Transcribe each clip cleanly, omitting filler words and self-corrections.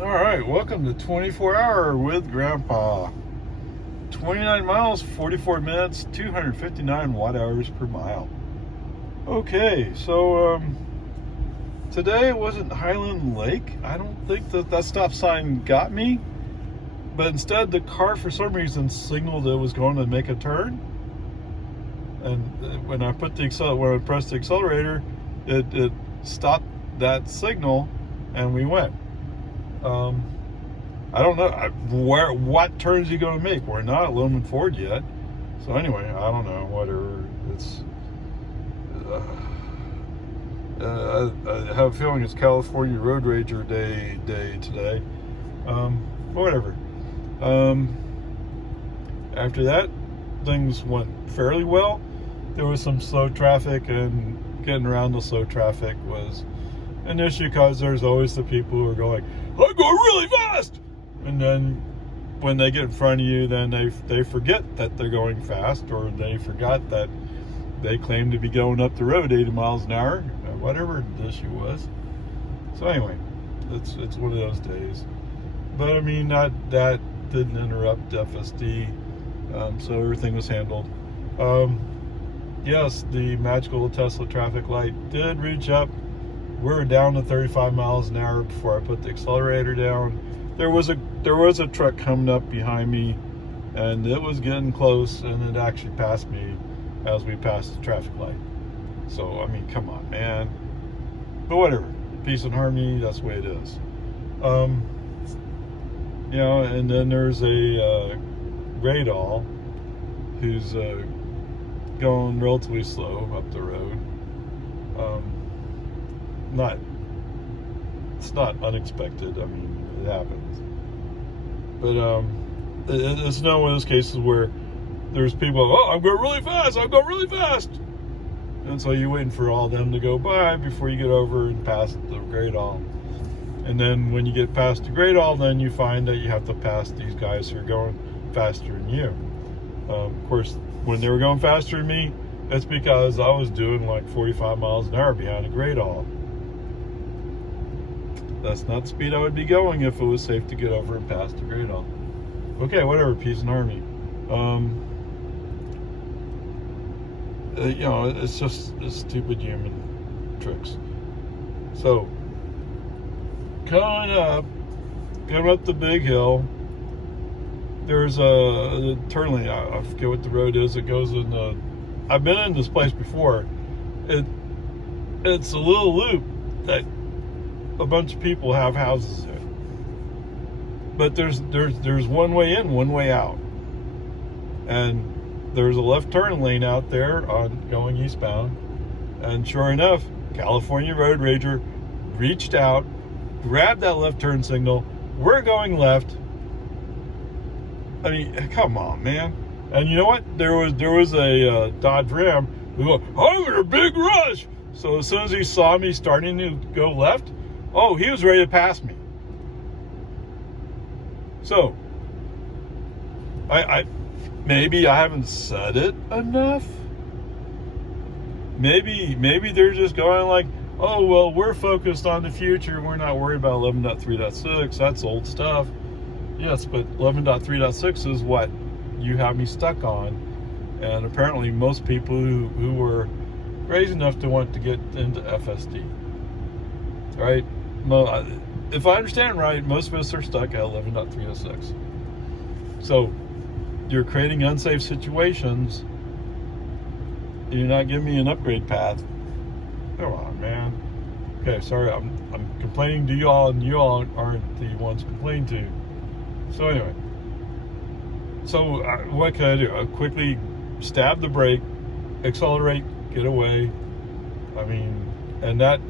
All right, welcome to 24 Hour with Grandpa. 29 miles, 44 minutes, 259 watt hours per mile. Okay, so today wasn't Highland Lake. I don't think that stop sign got me, but instead the car for some reason signaled it was going to make a turn. And when I pressed the accelerator, it stopped that signal, and we went. I don't know what turns he going to make. We're not at Loman Ford yet, so anyway, I don't know. Whatever. It's I have a feeling it's California Road Rager day today. Whatever. After that, things went fairly well. There was some slow traffic, and getting around the slow traffic was an issue because there's always the people who are going, I'm going really fast, and then when they get in front of you, then they forget that they're going fast, or they forgot that they claim to be going up the road 80 miles an hour, whatever the issue was. So anyway, it's one of those days. But I mean, that didn't interrupt FSD, so everything was handled. Yes, the magical Tesla traffic light did reach up. We're down to 35 miles an hour before I put the accelerator down. There was a truck coming up behind me, and it was getting close, and it actually passed me as we passed the traffic light. So I mean, come on, man. But whatever, peace and harmony. That's the way it is. And then there's a gray doll who's going relatively slow up the road. It's not unexpected. I mean, it happens. But it's not one of those cases where there's people, I'm going really fast. And so you're waiting for all of them to go by before you get over and past the gray doll. And then when you get past the gray doll, then you find that you have to pass these guys who are going faster than you. Of course, when they were going faster than me, it's because I was doing like 45 miles an hour behind a gray doll. That's not the speed I would be going if it was safe to get over and past the gray doll. Okay, whatever, peace and harmony. It's just stupid human tricks. So, coming up the big hill, there's a turn lane. I forget what the road is. It goes in the. I've been in this place before. It's a little loop that a bunch of people have houses in. But there's one way in, one way out, and there's a left turn lane out there on going eastbound. And sure enough, California Road Rager reached out, grabbed that left turn signal. We're going left. I mean, come on, man. And you know what? There was a Dodge Ram who goes, I'm in a big rush. So as soon as he saw me starting to go left, he was ready to pass me. So maybe I haven't said it enough. Maybe they're just going like, oh, well, we're focused on the future. We're not worried about 11.3.6. That's old stuff. Yes, but 11.3.6 is what you have me stuck on. And apparently most people who were crazy enough to want to get into FSD. Right? Well, if I understand right, most of us are stuck at 11.3.6. So you're creating unsafe situations. You're not giving me an upgrade path. Come on, man. Okay, sorry, I'm complaining to y'all, and y'all aren't the ones complaining to. So anyway, what can I do? I quickly stab the brake, accelerate, get away. I mean, and that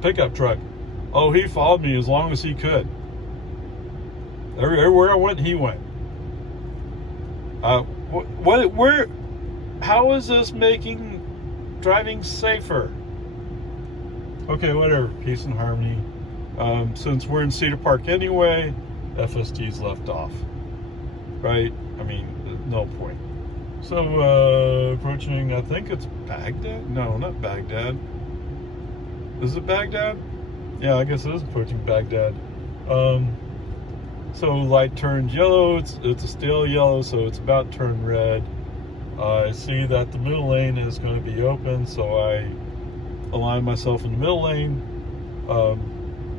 pickup truck, he followed me as long as he could. Everywhere I went, he went. How is this making driving safer? Okay, whatever, peace and harmony. Since we're in Cedar Park anyway, FSD's left off, right? I mean, no point. So, approaching, I think it's Baghdad? No, not Baghdad. Is it Baghdad? Yeah, I guess it is approaching Baghdad. So light turns yellow. It's a stale yellow, so it's about to turn red. I see that the middle lane is going to be open, so I align myself in the middle lane.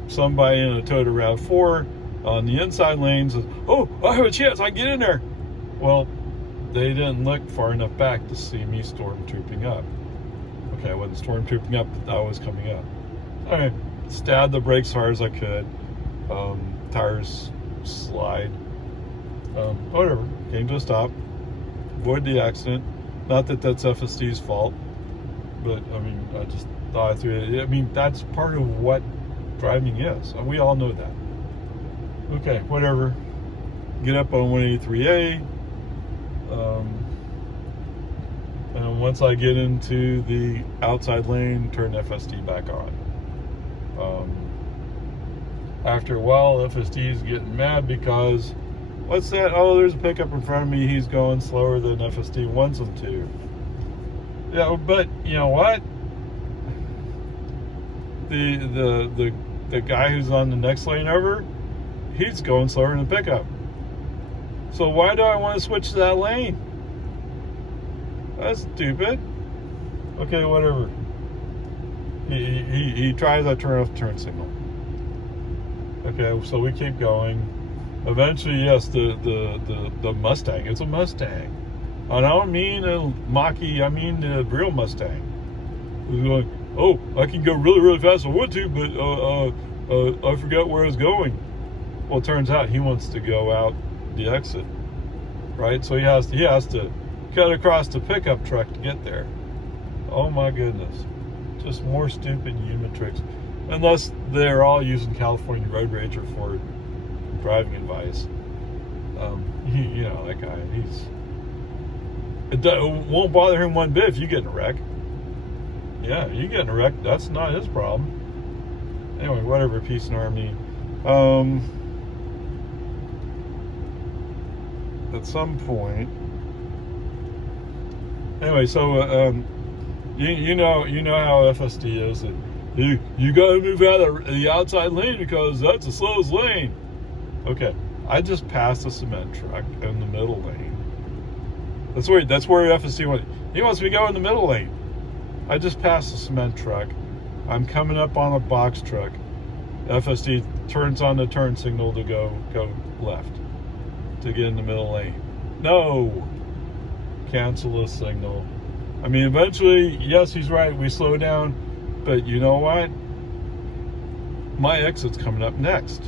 Somebody in a Toyota RAV4 on the inside lane says, "Oh, I have a chance. I can get in there." Well, they didn't look far enough back to see me stormtrooping up. Okay, I wasn't stormtrooping up, but I was coming up. All right, stabbed the brakes as hard as I could. Tires slide. Whatever. Came to a stop. Avoid the accident. Not that that's FSD's fault, but I mean, I just thought I threw it. I mean, that's part of what driving is. We all know that. Okay, whatever. Get up on 183A. And once I get into the outside lane, turn FSD back on. After a while, FSD is getting mad because, what's that? Oh, there's a pickup in front of me. He's going slower than FSD wants him to. Yeah, but you know what? The guy who's on the next lane over, he's going slower than the pickup. So why do I want to switch to that lane? That's stupid. Okay, whatever. He tries to turn off the turn signal. Okay, so we keep going. Eventually, yes, the Mustang. It's a Mustang. And I don't mean a Mach-E, I mean the real Mustang. He's going, "Oh, I can go really, really fast if I want to, but I forgot where I was going." Well, it turns out he wants to go out the exit, right? So he has to cut across the pickup truck to get there. Oh my goodness. Just more stupid human tricks. Unless they're all using California Road Rager for driving advice. You know, that guy, it won't bother him one bit if you get in a wreck. Yeah, you get in a wreck, that's not his problem. Anyway, whatever, peace and harmony. At some point, anyway, so you know how FSD is. That you got to move out of the outside lane because that's the slowest lane. Okay, I just passed a cement truck in the middle lane. That's where FSD went. He wants me to go in the middle lane. I just passed a cement truck. I'm coming up on a box truck. FSD turns on the turn signal to go left to get in the middle lane. No, cancel the signal. I mean, eventually, yes, he's right. We slow down, but you know what? My exit's coming up next.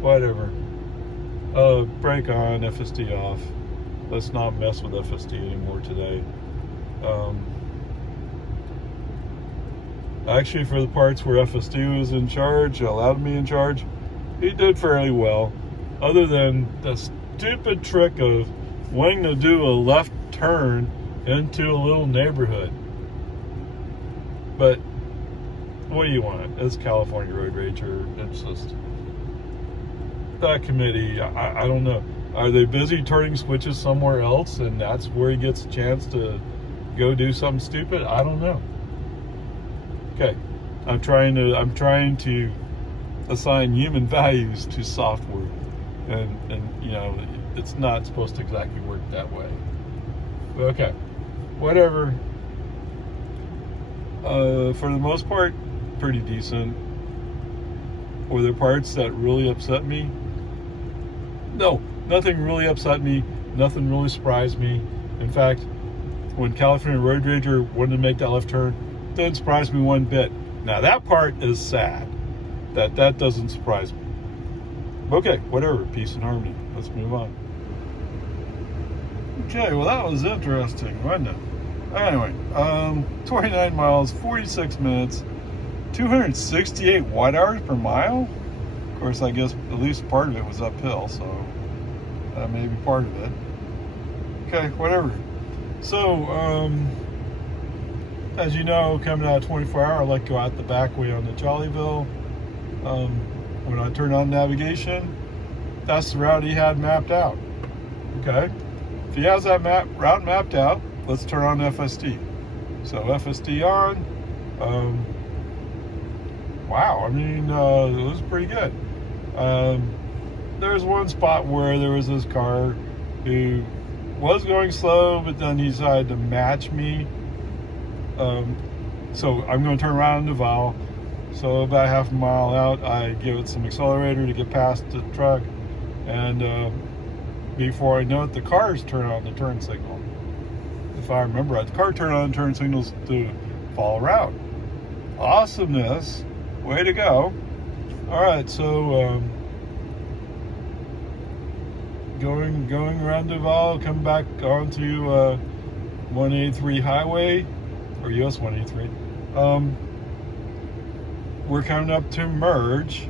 Whatever. Brake on, FSD off. Let's not mess with FSD anymore today. Actually, for the parts where FSD was in charge, allowed me in charge, he did fairly well. Other than the stupid trick of wanting to do a left turn into a little neighborhood. But what do you want? It's California Road Rager. It's just that committee. I don't know. Are they busy turning switches somewhere else, and that's where he gets a chance to go do something stupid? I don't know. Okay, I'm trying to assign human values to software, and you know, it's not supposed to exactly work that way. Okay, whatever. For the most part, pretty decent. Were there parts that really upset me? No, nothing really upset me. Nothing really surprised me. In fact, when California Road Rager wanted to make that left turn, didn't surprise me one bit. Now that part is sad. That doesn't surprise me. Okay, whatever. Peace and harmony. Let's move on. Okay, well that was interesting, wasn't it? Anyway, 29 miles, 46 minutes, 268 watt-hours per mile. Of course, I guess at least part of it was uphill, so that may be part of it. Okay, whatever. So, as you know, coming out of 24 hour, I like to go out the back way on the Jollyville. When I turn on navigation, that's the route he had mapped out. Okay, if he has that route mapped out, let's turn on FSD. So FSD on. wow, I mean, it was pretty good. Um, there's one spot where there was this car who was going slow, but then he decided to match me. Um, so I'm going to turn around in Duval. So about half a mile out, I give it some accelerator to get past the truck, and before I know it, the cars turn on the turn signal. If I remember right, the car turned on turn signals to follow around. Awesomeness, way to go! All right, so going around Duval, come back onto 183 highway, or US 183. We're coming up to merge,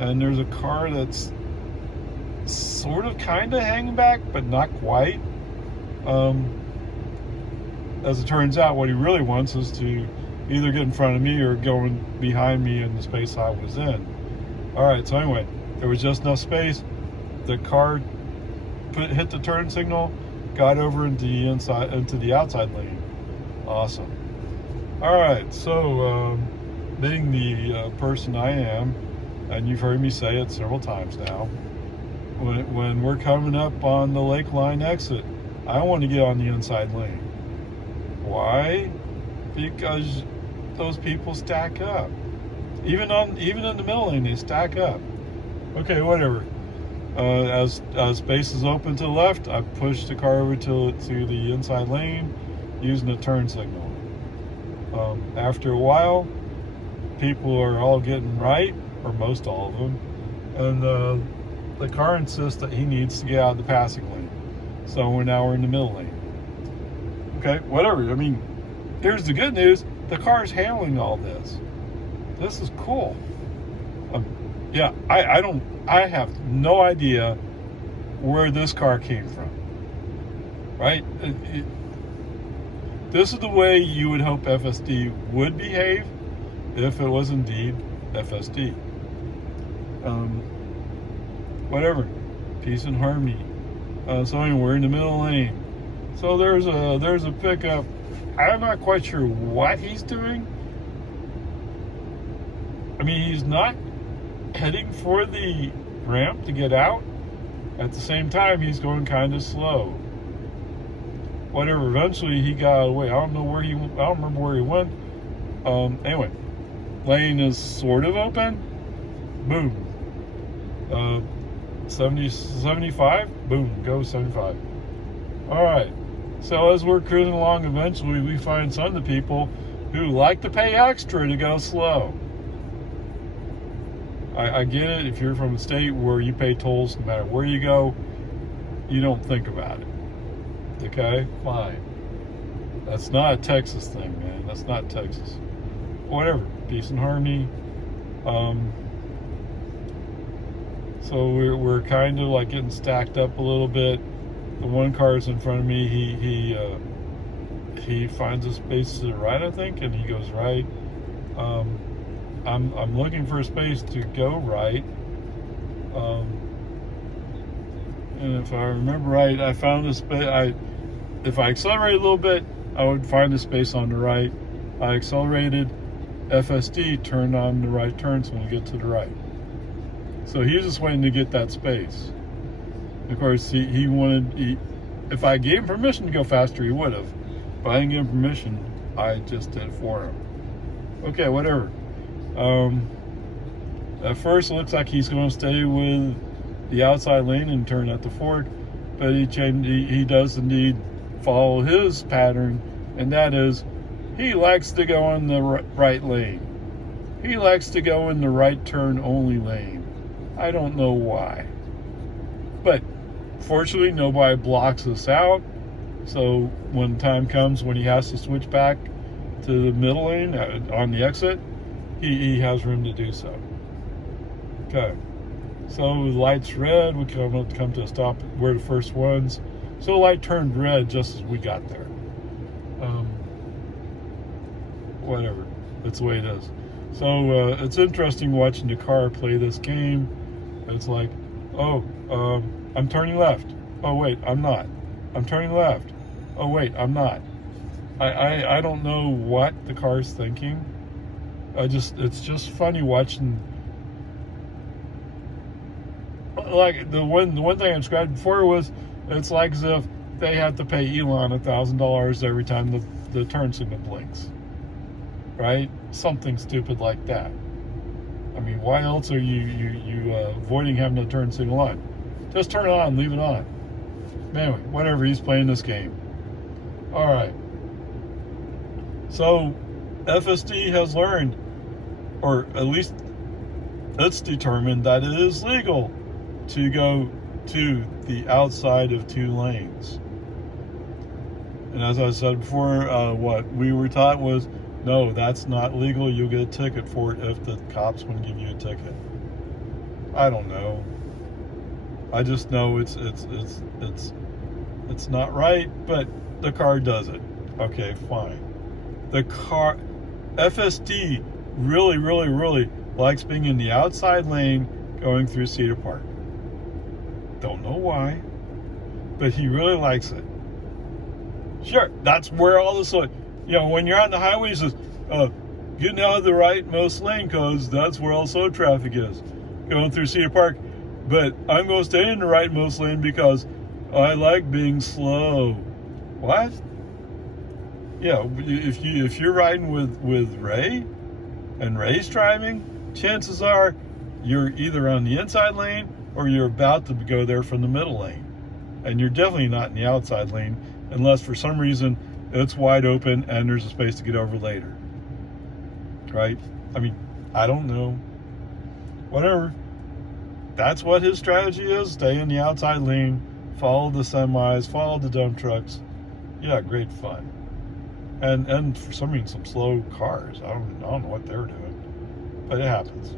and there's a car that's sort of kind of hanging back, but not quite. As it turns out, what he really wants is to either get in front of me or going behind me in the space I was in. All right, so anyway, there was just enough space. The car hit the turn signal, got over into the outside lane. Awesome. All right, so being the person I am, and you've heard me say it several times now, when we're coming up on the Lake Line exit, I want to get on the inside lane. Why? Because those people stack up. Even in the middle lane, they stack up. Okay, whatever. As space is open to the left, I push the car over to the inside lane using the turn signal. After a while, people are all getting right, or most all of them, and the car insists that he needs to get out of the passing lane. So we're in the middle lane. Okay, whatever. I mean, here's the good news. The car's handling all this. This is cool. Yeah, I have no idea where this car came from. Right? This is the way you would hope FSD would behave if it was indeed FSD. Whatever. Peace and harmony. So anyway, we're in the middle lane. So there's a pickup. I'm not quite sure what he's doing. I mean, he's not heading for the ramp to get out. At the same time, he's going kind of slow. Whatever. Eventually, he got away. I don't remember where he went. Anyway, lane is sort of open. Boom. 75. Boom. Go 75. All right. So as we're cruising along, eventually we find some of the people who like to pay extra to go slow. I get it. If you're from a state where you pay tolls no matter where you go, you don't think about it. Okay? Fine. That's not a Texas thing, man. That's not Texas. Whatever. Peace and harmony. So we're kind of like getting stacked up a little bit. The one car's in front of me. He finds a space to the right, I think, and he goes right. I'm looking for a space to go right. And if I remember right, I found a space. If I accelerate a little bit, I would find a space on the right. I accelerated. FSD turned on the right turns when we get to the right. So he was just waiting to get that space. Of course, he wanted. If I gave him permission to go faster, he would have. But I didn't give him permission. I just did it for him. Okay, whatever. At first, it looks like he's going to stay with the outside lane and turn at the fork, but he does indeed follow his pattern, and that is he likes to go in the right lane. He likes to go in the right turn only lane. I don't know why. But fortunately, nobody blocks us out, so when time comes when he has to switch back to the middle lane on the exit, he has room to do so. Okay, so the light's red. We come to a stop. We're the first ones. So the light turned red just as we got there. Whatever. That's the way it is. So it's interesting watching the car play this game. It's like, oh, I'm turning left. Oh wait, I'm not. I'm turning left. Oh wait, I'm not. I don't know what the car's thinking. It's just funny watching. Like the one thing I described before was, it's like as if they have to pay Elon $1,000 every time the turn signal blinks, right? Something stupid like that. I mean, why else are you avoiding having a turn signal on? Just turn it on, leave it on. Anyway, whatever. He's playing this game. All right. So FSD has learned, or at least it's determined, that it is legal to go to the outside of 2 lanes. And as I said before, what we were taught was, no, that's not legal. You'll get a ticket for it if the cops want to give you a ticket. I don't know. I just know it's not right, but the car does it. Okay, fine. The car, FSD really, really, really likes being in the outside lane going through Cedar Park. Don't know why, but he really likes it. Sure, that's where all this, when you're on the highway, it says, get out of the rightmost lane because that's where all slow traffic is, going through Cedar Park. But I'm going to stay in the rightmost lane because I like being slow. What? Yeah, if you're riding with Ray, and Ray's driving, chances are you're either on the inside lane or you're about to go there from the middle lane. And you're definitely not in the outside lane unless for some reason it's wide open and there's a space to get over later. Right? I mean, I don't know. Whatever. That's what his strategy is. Stay in the outside lane, follow the semis, follow the dump trucks. Yeah, great fun. And for some reason, some slow cars. I don't know what they're doing, but it happens.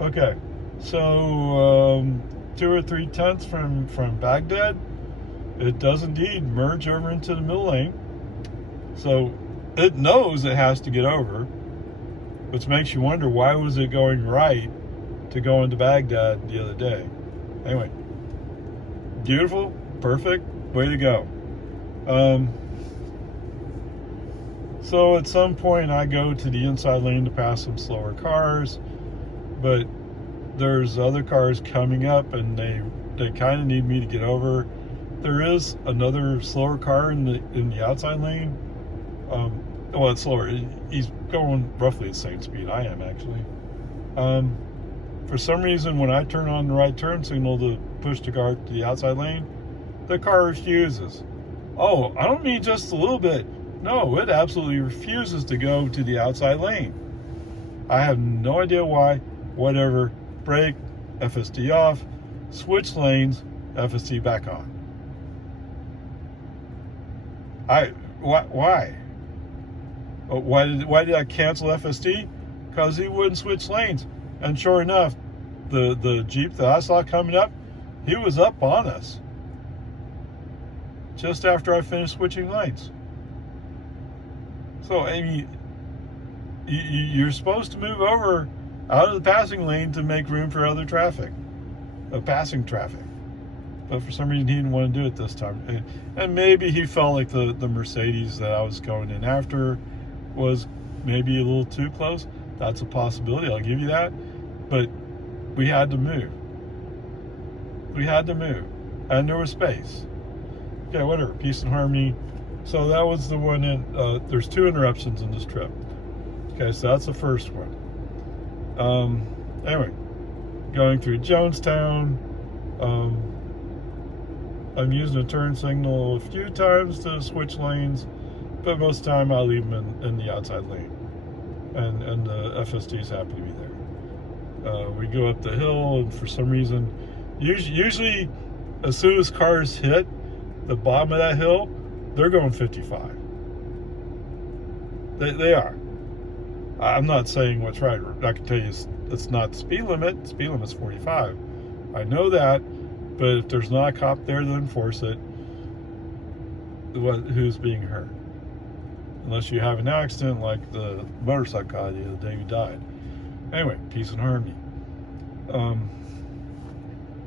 Okay, so 2 or 3 tenths from Baghdad, it does indeed merge over into the middle lane. So it knows it has to get over, which makes you wonder, why was it going right to go into Baghdad the other day? Anyway, beautiful, perfect, way to go. So at some point I go to the inside lane to pass some slower cars, but there's other cars coming up and they kind of need me to get over. There is another slower car in the outside lane. Well, it's slower. He's going roughly the same speed I am, actually. For some reason, when I turn on the right turn signal to push the car to the outside lane, the car refuses. Oh, I don't mean just a little bit. No, it absolutely refuses to go to the outside lane. I have no idea why. Whatever. Brake, FSD off, switch lanes, FSD back on. Why? Why did I cancel FSD? Because he wouldn't switch lanes. And sure enough, the Jeep that I saw coming up, he was up on us just after I finished switching lanes. So, I mean, you're supposed to move over out of the passing lane to make room for other traffic, passing traffic. But for some reason, he didn't want to do it this time. And maybe he felt like the Mercedes that I was going in after was maybe a little too close. That's a possibility, I'll give you that. But we had to move. And there was space. Okay, whatever, peace and harmony. So that was the one there's 2 interruptions in this trip. Okay, so that's the first one. Anyway, going through Jonestown. I'm using a turn signal a few times to switch lanes, but most of the time I'll leave them in the outside lane. And the FSD's happy to be there. We go up the hill, and for some reason, usually as soon as cars hit the bottom of that hill, they're going 55. They are. I'm not saying what's right. I can tell you it's not the speed limit. The speed limit's 45. I know that, but if there's not a cop there to enforce it, who's being hurt? Unless you have an accident like the motorcycle guy the other day who died. Anyway, peace and harmony.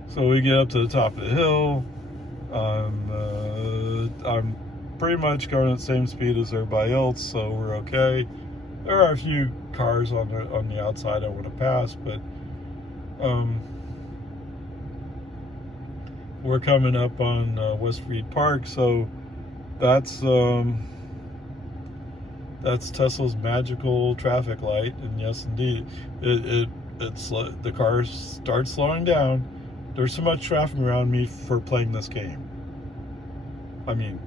So we get up to the top of the hill. I'm pretty much going at the same speed as everybody else, so we're okay. There are a few cars on the outside I want to pass, but we're coming up on West Reed Park, so that's Tesla's magical traffic light, and yes, indeed, it's the cars start slowing down. There's so much traffic around me for playing this game. I mean,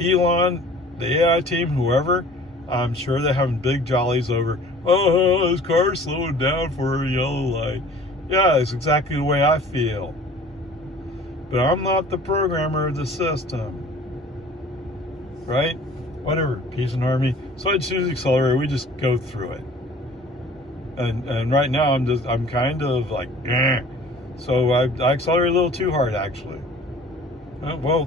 Elon, the AI team, whoever, I'm sure they're having big jollies over, oh, this car's slowing down for a yellow light. Yeah, it's exactly the way I feel. But I'm not the programmer of the system. Right? Whatever, peace and harmony. So I choose accelerator, we just go through it. And right now I'm kind of like, eh. So I accelerate a little too hard, actually. Well,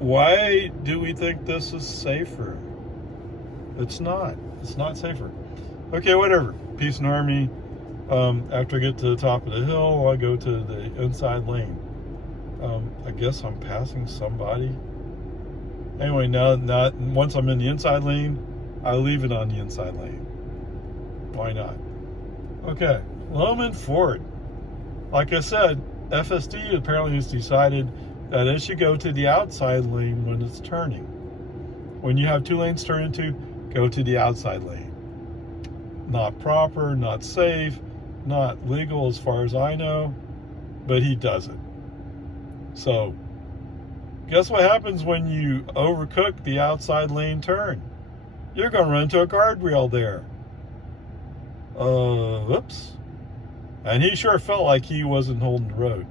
why do we think this is safer? It's not. It's not safer. Okay, whatever. Peace and harmony. After I get to the top of the hill, I go to the inside lane. I guess I'm passing somebody. Anyway, now once I'm in the inside lane, I leave it on the inside lane. Why not? Okay, Loman Ford. Like I said, FSD apparently has decided that it should go to the outside lane when it's turning. When you have 2 lanes to turn into, go to the outside lane. Not proper, not safe, not legal as far as I know, but he does it. So, guess what happens when you overcook the outside lane turn? You're going to run into a guardrail there. Whoops. And he sure felt like he wasn't holding the road.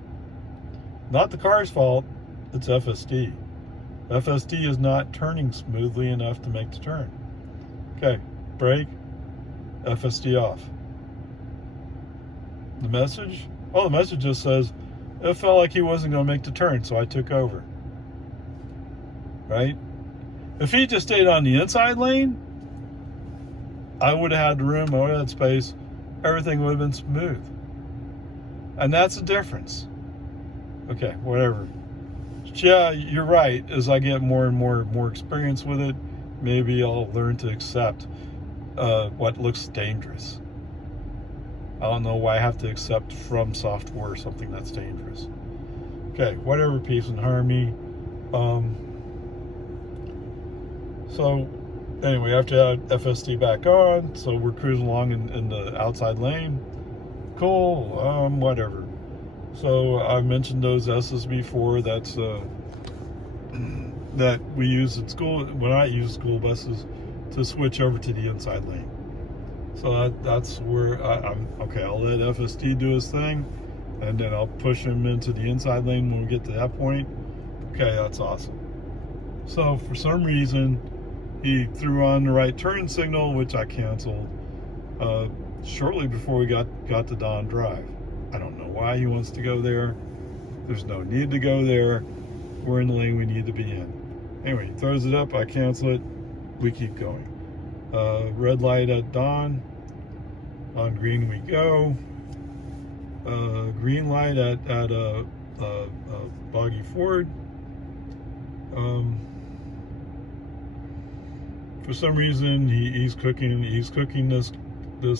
Not the car's fault, it's FSD. FSD is not turning smoothly enough to make the turn. Okay, brake, FSD off. The message? Oh, the message just says, it felt like he wasn't going to make the turn, so I took over. Right? If he just stayed on the inside lane, I would have had the room, I would have had space, everything would have been smooth. And that's the difference. Okay, whatever. Yeah, you're right. As I get more and more experience with it, maybe I'll learn to accept what looks dangerous. I don't know why I have to accept from software something that's dangerous. Okay, whatever, peace and harmony. So anyway, after that, FSD back on, so we're cruising along in the outside lane. Cool, whatever. So I've mentioned those S's before. That's that we use at school when I use school buses to switch over to the inside lane. So that's where I'm okay. I'll let FSD do his thing, and then I'll push him into the inside lane when we get to that point. Okay, that's awesome. So for some reason, he threw on the right turn signal, which I canceled shortly before we got to Don Drive. I don't know why he wants to go there. There's no need to go there. We're in the lane we need to be in. Anyway, he throws it up, I cancel it, we keep going. Red light at Don. On green we go. Green light at Boggy Ford. For some reason he's cooking this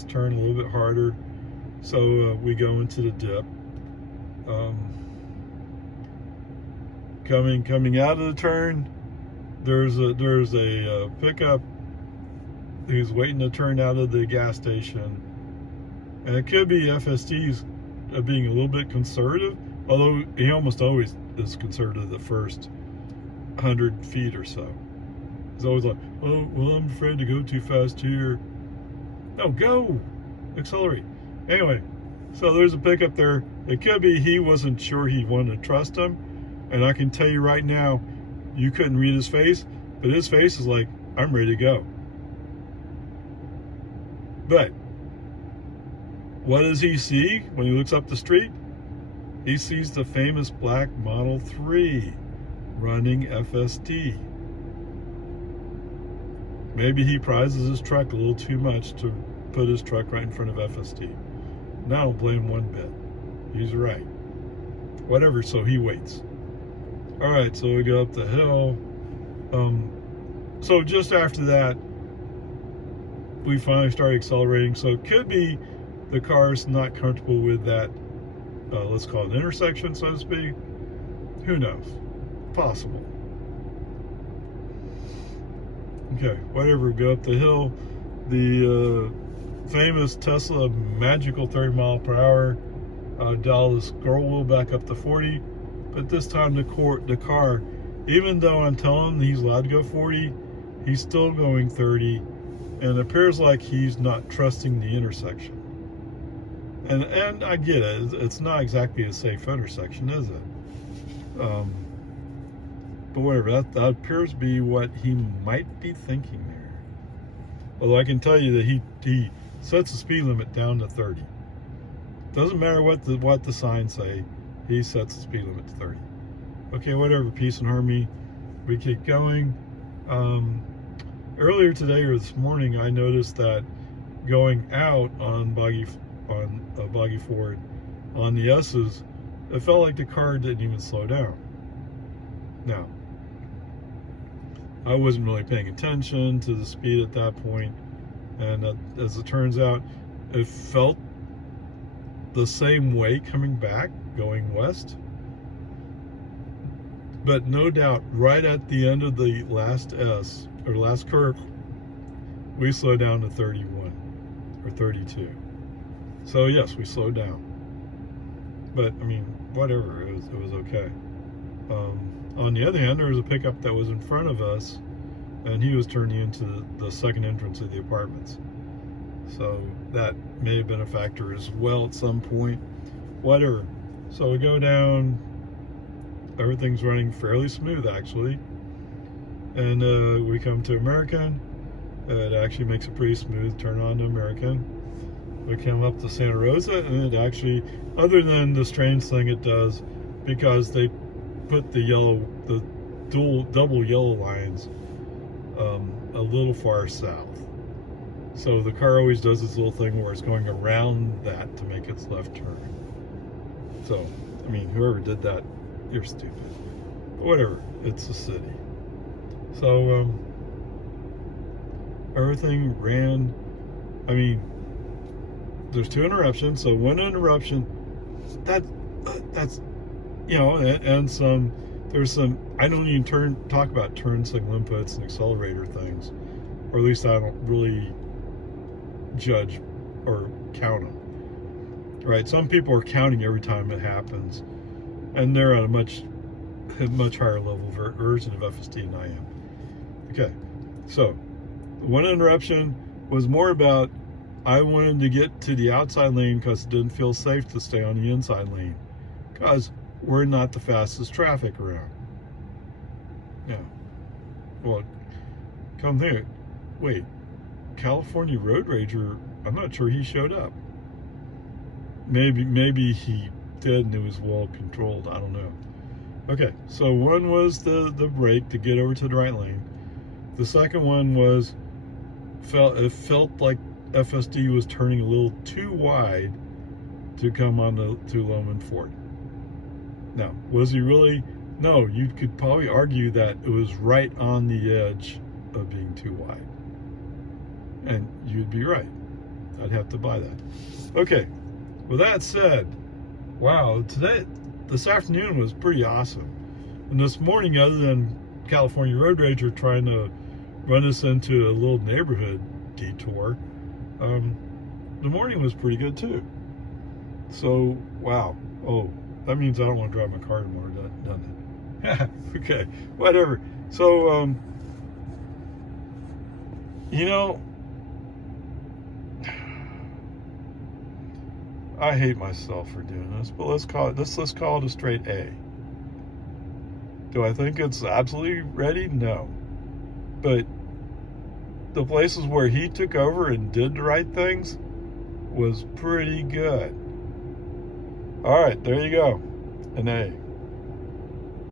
turn a little bit harder, so we go into the dip. Coming out of the turn, there's a pickup who's waiting to turn out of the gas station, and it could be FSD's being a little bit conservative, although he almost always is conservative the first 100 feet or so. He's always like, oh, well, I'm afraid to go too fast here. No, go! Accelerate. Anyway, so there's a pickup there. It could be he wasn't sure he wanted to trust him, and I can tell you right now, you couldn't read his face, but his face is like, I'm ready to go. But what does he see when he looks up the street? He sees the famous black Model 3 running FSD. Maybe he prizes his truck a little too much to put his truck right in front of FSD. No, I don't blame one bit. He's right. Whatever, so he waits. All right, so we go up the hill. So just after that, we finally started accelerating. So it could be the car's not comfortable with that, let's call it an intersection, so to speak. Who knows? Possible. Okay, whatever, go up the hill. The famous Tesla magical 30 mile per hour Dallas girl wheel back up to 40. But this time the car, even though I'm telling him he's allowed to go 40, he's still going 30. And it appears like he's not trusting the intersection. And I get it. It's not exactly a safe intersection, is it? But whatever, that appears to be what he might be thinking there. Although I can tell you that he sets the speed limit down to 30. Doesn't matter what the signs say, he sets the speed limit to 30. Okay, whatever, peace and harmony. We keep going. Earlier today or this morning, I noticed that going out on a boggy Ford on the S's, it felt like the car didn't even slow down. Now, I wasn't really paying attention to the speed at that point, and as it turns out, it felt the same way coming back, going west. But no doubt, right at the end of the last S, or last curve, we slowed down to 31 or 32. So yes, we slowed down. But I mean, whatever, it was okay. On the other hand, there was a pickup that was in front of us, and he was turning into the second entrance of the apartments. So that may have been a factor as well at some point. Whatever. So we go down. Everything's running fairly smooth, actually. And we come to American. It actually makes a pretty smooth turn on to American. We come up to Santa Rosa, and it actually, other than the strange thing it does, because they put the double yellow lines a little far south. So the car always does this little thing where it's going around that to make its left turn. So, I mean, whoever did that, you're stupid. But whatever, it's a city. So, everything ran. I mean, there's 2 interruptions. So 1 interruption, that's, you know, and some, there's some, I don't even talk about turn signal inputs and accelerator things, or at least I don't really judge or count them. Right? Some people are counting every time it happens, and they're at a much higher level version of FSD than I am. Okay, so 1 interruption was more about I wanted to get to the outside lane because it didn't feel safe to stay on the inside lane, because we're not the fastest traffic around. Yeah. Well, come there. Wait, California Road Rager, I'm not sure he showed up. Maybe he did and it was well controlled. I don't know. Okay, so 1 was the brake to get over to the right lane. The second one was it felt like FSD was turning a little too wide to come on to Loman Ford. Now, was he really? No, you could probably argue that it was right on the edge of being too wide. And you'd be right. I'd have to buy that. Okay, with that said, wow, this afternoon was pretty awesome. And this morning, other than California Road Rager trying to run us into a little neighborhood detour, the morning was pretty good too. So, wow. Oh, that means I don't want to drive my car tomorrow, doesn't it? Okay, whatever. So, you know, I hate myself for doing this, but let's call it a straight A. Do I think it's absolutely ready? No. But the places where he took over and did the right things was pretty good. All right, there you go. An A.